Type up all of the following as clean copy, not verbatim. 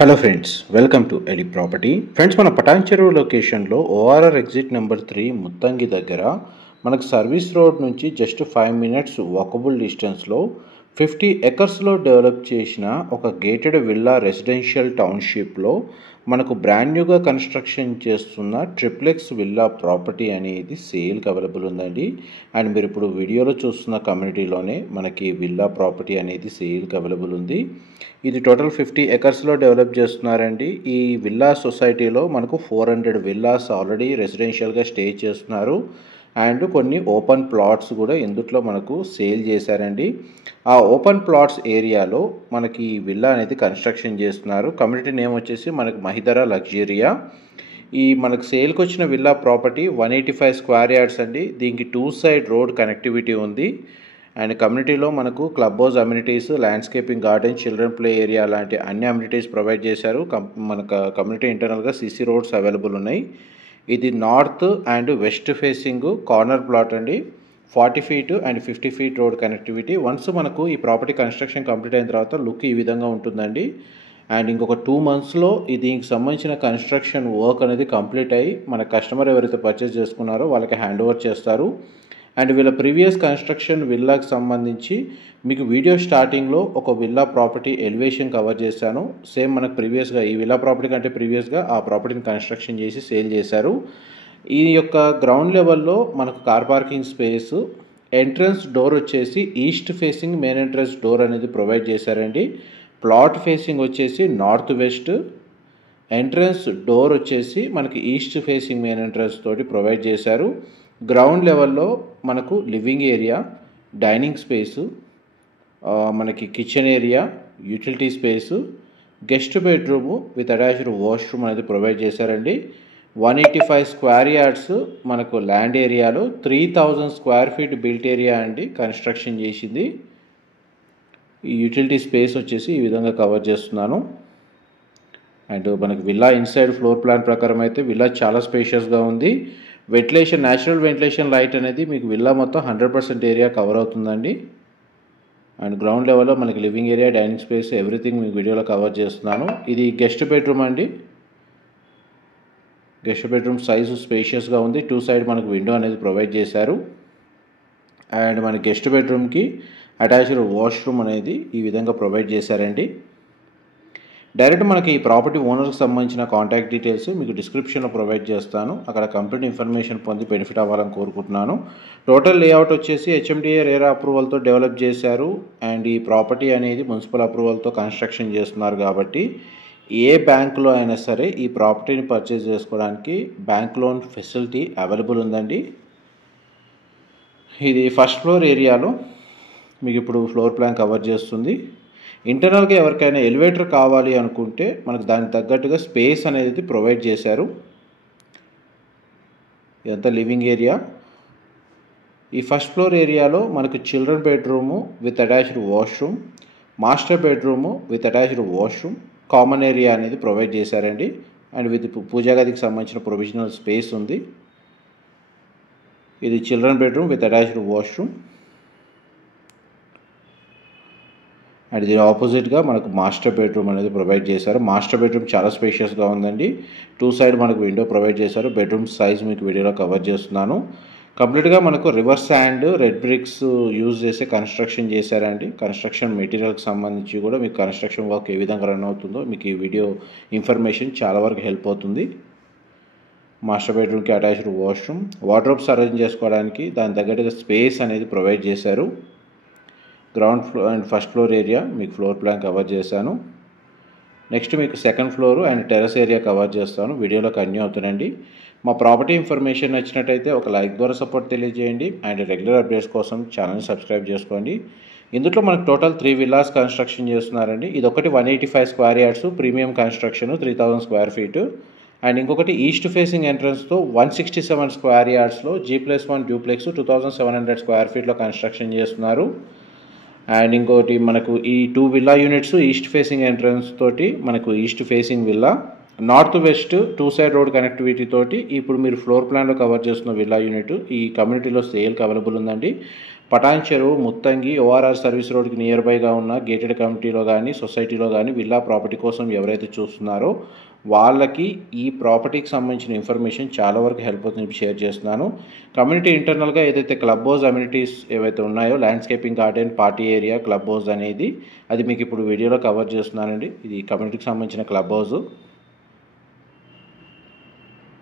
Hello friends, welcome to ఎలి property. Friends, మన పటాన్చెరువు లొకేషన్లో ఓఆర్ఆర్ ఎగ్జిట్ నెంబర్ 3 ముత్తంగి దగ్గర మనకు సర్వీస్ రోడ్ నుంచి జస్ట్ 5 మినిట్స్ వాకబుల్ డిస్టెన్స్లో 50 ఎకర్స్లో డెవలప్ చేసిన ఒక గేటెడ్ విల్లా రెసిడెన్షియల్ టౌన్షిప్లో మనకు బ్రాండ్ న్యూగా కన్స్ట్రక్షన్ చేస్తున్న ట్రిప్లెక్స్ విల్లా ప్రాపర్టీ అనేది సేల్కి అవైలబుల్ ఉందండి. అండ్ మీరు ఇప్పుడు వీడియోలో చూస్తున్న కమ్యూనిటీలోనే మనకి విల్లా ప్రాపర్టీ అనేది సేల్కి అవైలబుల్ ఉంది. ఇది టోటల్ 50 ఎకర్స్లో డెవలప్ చేస్తున్నారండి. ఈ విల్లా సొసైటీలో మనకు 400 విల్లాస్ ఆల్రెడీ రెసిడెన్షియల్గా స్టే చేస్తున్నారు. అండ్ కొన్ని ఓపెన్ ప్లాట్స్ కూడా ఇందులో మనకు సేల్ చేశారండి. ఆ ఓపెన్ ప్లాట్స్ ఏరియాలో మనకి ఈ విల్లా అనేది కన్స్ట్రక్షన్ చేస్తున్నారు. కమ్యూనిటీ నేమ్ వచ్చేసి మనకు మహిధర లగ్జరియా. ఈ మనకు సేల్కి వచ్చిన విల్లా ప్రాపర్టీ 185 స్క్వేర్ యార్డ్స్ అండి. దీనికి 2 సైడ్ రోడ్ కనెక్టివిటీ ఉంది. అండ్ కమ్యూనిటీలో మనకు club house amenities, landscaping garden, children play area లాంటి అన్ని అమ్యూనిటీస్ ప్రొవైడ్ చేశారు. మనకు కమ్యూనిటీ ఇంటర్నల్గా సిసి రోడ్స్ అవైలబుల్ ఉన్నాయి. ఇది north and west facing corner plot అండి. 40 feet and 50 feet road connectivity. Once మనకు ఈ ప్రాపర్టీ కన్స్ట్రక్షన్ కంప్లీట్ అయిన తర్వాత లుక్ ఈ విధంగా ఉంటుందండి. అండ్ ఇంకొక 2 మంత్స్లో దీనికి సంబంధించిన కన్స్ట్రక్షన్ వర్క్ అనేది కంప్లీట్ అయ్యి మన కస్టమర్ ఎవరైతే పర్చేస్ చేసుకున్నారో వాళ్ళకి హ్యాండ్ ఓవర్ చేస్తారు. అండ్ వీళ్ళ ప్రీవియస్ కన్స్ట్రక్షన్ విల్లాకి సంబంధించి మీకు వీడియో స్టార్టింగ్లో ఒక విల్లా ప్రాపర్టీ ఎలివేషన్ కవర్ చేశాను. సేమ్ మనకు ప్రీవియస్గా ఈ విల్లా ప్రాపర్టీ కంటే ప్రీవియస్గా ఆ ప్రాపర్టీని కన్స్ట్రక్షన్ చేసి సేల్ చేశారు. ఈ యొక్క గ్రౌండ్ లెవెల్లో మనకు car parking space, entrance door వచ్చేసి east facing main entrance door అనేది ప్రొవైడ్ చేశారండి. ప్లాట్ ఫేసింగ్ వచ్చేసి నార్త్ వెస్ట్, ఎంట్రన్స్ డోర్ వచ్చేసి మనకి ఈస్ట్ ఫేసింగ్ మెయిన్ ఎంట్రన్స్ తోటి ప్రొవైడ్ చేశారు. గ్రౌండ్ లెవెల్లో మనకు లివింగ్ ఏరియా, డైనింగ్ స్పేసు, మనకి kitchen area, utility space, guest bedroom with attached washroom అనేది ప్రొవైడ్ చేశారండి. 185 స్క్వేర్ యార్డ్స్ మనకు ల్యాండ్ ఏరియాలో 3000 స్క్వేర్ ఫీట్ బిల్ట్ ఏరియా అండి కన్స్ట్రక్షన్ చేసింది. ఈ యూటిలిటీ స్పేస్ వచ్చేసి ఈ విధంగా కవర్ చేస్తున్నాను. అండ్ మనకి విల్లా ఇన్సైడ్ ఫ్లోర్ ప్లాన్ ప్రకారం అయితే విల్లా చాలా స్పేషియస్గా ఉంది. వెంటిలేషన్, న్యాచురల్ వెంటిలేషన్ లైట్ అనేది మీకు విల్లా మొత్తం 100% ఏరియా కవర్ అవుతుందండి. అండ్ గ్రౌండ్ లెవెల్లో మనకి living area, dining space everything మీకు వీడియోలో కవర్ చేస్తున్నాను. ఇది గెస్ట్ బెడ్రూమ్ అండి. గెస్ట్ బెడ్రూమ్ సైజు స్పేషియస్గా ఉంది. 2 సైడ్ మనకు విండో అనేది ప్రొవైడ్ చేశారు. అండ్ మన గెస్ట్ బెడ్రూమ్కి అటాచ్డ్ వాష్రూమ్ అనేది ఈ విధంగా ప్రొవైడ్ చేశారండి. డైరెక్ట్ మనకి ఈ ప్రాపర్టీ ఓనర్కి సంబంధించిన కాంటాక్ట్ డీటెయిల్స్ మీకు డిస్క్రిప్షన్లో ప్రొవైడ్ చేస్తాను. అక్కడ కంప్లీట్ ఇన్ఫర్మేషన్ పొంది బెనిఫిట్ అవ్వాలని కోరుకుంటున్నాను. టోటల్ లేఅవుట్ వచ్చేసి హెచ్ఎండిఏ రేరా అప్రూవల్తో డెవలప్ చేశారు. అండ్ ఈ ప్రాపర్టీ అనేది మున్సిపల్ అప్రూవల్తో కన్స్ట్రక్షన్ చేస్తున్నారు కాబట్టి ఏ బ్యాంకులో అయినా సరే ఈ ప్రాపర్టీని పర్చేజ్ చేసుకోవడానికి బ్యాంక్ లోన్ ఫెసిలిటీ అవైలబుల్ ఉందండి. ఇది ఫస్ట్ ఫ్లోర్ ఏరియాలో మీకు ఇప్పుడు ఫ్లోర్ ప్లాన్ కవర్ చేస్తుంది. ఇంటర్నల్గా ఎవరికైనా ఎలివేటర్ కావాలి అనుకుంటే మనకు దానికి తగ్గట్టుగా స్పేస్ అనేది ప్రొవైడ్ చేశారు. ఇదంతా లివింగ్ ఏరియా. ఈ ఫస్ట్ ఫ్లోర్ ఏరియాలో మనకు children bedroom with attached washroom, master bedroom with attached washroom, common area అనేది ప్రొవైడ్ చేశారండి. అండ్ విత్ పూజా గదికి సంబంధించిన ప్రొవిజనల్ స్పేస్ ఉంది. ఇది children bedroom with attached washroom. And దీని ఆపోజిట్గా మనకు మాస్టర్ బెడ్రూమ్ అనేది ప్రొవైడ్ చేశారు. మాస్టర్ బెడ్రూమ్ చాలా స్పేషియస్గా ఉందండి. 2 సైడ్ మనకు విండో ప్రొవైడ్ చేశారు. బెడ్రూమ్ సైజ్ మీకు వీడియోలో కవర్ చేస్తున్నాను. కంప్లీట్గా మనకు reverse sand, red bricks use చేసే కన్స్ట్రక్షన్ చేశారండి. కన్స్ట్రక్షన్ మెటీరియల్కి సంబంధించి కూడా మీకు కన్స్ట్రక్షన్ వర్క్ ఏ విధంగా రన్ అవుతుందో మీకు ఈ వీడియో ఇన్ఫర్మేషన్ చాలా వరకు హెల్ప్ అవుతుంది. మాస్టర్ బెడ్రూమ్కి అటాచ్డ్ వాష్రూమ్, వార్డ్రోబ్స్ అరేంజ్ చేసుకోవడానికి దాని తగ్గట్టుగా స్పేస్ అనేది ప్రొవైడ్ చేశారు. Ground floor and first floor area మీకు ఫ్లోర్ ప్లాన్ కవర్ చేశాను. నెక్స్ట్ మీకు second floor and terrace area cover చేస్తాను. వీడియోలో కంటిన్యూ అవుతుందండి. మా ప్రాపర్టీ ఇన్ఫర్మేషన్ నచ్చినట్టయితే ఒక లైక్ ద్వారా సపోర్ట్ తెలియజేయండి. అండ్ రెగ్యులర్ అప్డేట్స్ కోసం ఛానల్ని సబ్స్క్రైబ్ చేసుకోండి. ఇందులో మనకు టోటల్ 3 విల్లాస్ కన్స్ట్రక్షన్ చేస్తున్నారండి. ఇదొకటి 185 square yards premium construction 3000 square feet. And ఇంకొకటి ఈస్ట్ ఫేసింగ్ ఎంట్రన్స్తో 167 స్క్వేర్ యార్డ్స్లో G+1 డ్యూప్లెక్స్ 2700 స్క్వేర్ ఫీట్లో కన్స్ట్రక్షన్ చేస్తున్నారు. అండ్ ఇంకోటి మనకు ఈ 2 villa units east facing entrance తోటి మనకు east facing villa, north west 2 side road connectivity తోటి ఇప్పుడు మీరు ఫ్లోర్ ప్లాన్లో కవర్ చేస్తున్న విల్లా యూనిట్ ఈ కమ్యూనిటీలో సేల్కి అవైలబుల్ ఉందండి. పటాన్ చెరువు, ముత్తంగి, ఓఆర్ఆర్ సర్వీస్ రోడ్కి నియర్ బైగా ఉన్న గేటెడ్ కమ్యూనిటీలో కానీ సొసైటీలో కానీ విల్లా ప్రాపర్టీ కోసం ఎవరైతే చూస్తున్నారో వాళ్ళకి ఈ ప్రాపర్టీకి సంబంధించిన ఇన్ఫర్మేషన్ చాలా వరకు హెల్ప్ అవుతుంది షేర్ చేస్తున్నాను. కమ్యూనిటీ ఇంటర్నల్గా ఏదైతే క్లబ్ హౌస్ అమ్యూనిటీస్ ఏవైతే ఉన్నాయో, landscaping garden, party area, club house అనేది అది మీకు ఇప్పుడు వీడియోలో కవర్ చేస్తున్నానండి. ఇది కమ్యూనిటీకి సంబంధించిన క్లబ్ హౌస్.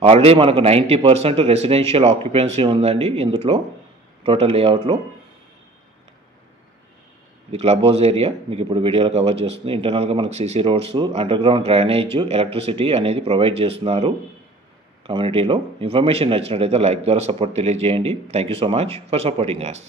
ఆల్రెడీ మనకు 90% రెసిడెన్షియల్ ఆక్యుపెన్సీ ఉందండి ఇందులో టోటల్ లేఅవుట్లో. ఇది క్లబ్ హౌస్ ఏరియా మీకు ఇప్పుడు వీడియోలో కవర్ చేస్తుంది. ఇంటర్నల్గా మనకు CC roads, under ground drainage, electricity అనేది ప్రొవైడ్ చేస్తున్నారు కమ్యూనిటీలో. ఇన్ఫర్మేషన్ నచ్చినట్లయితే లైక్ ద్వారా సపోర్ట్ తెలియజేయండి. Thank you so much for supporting us.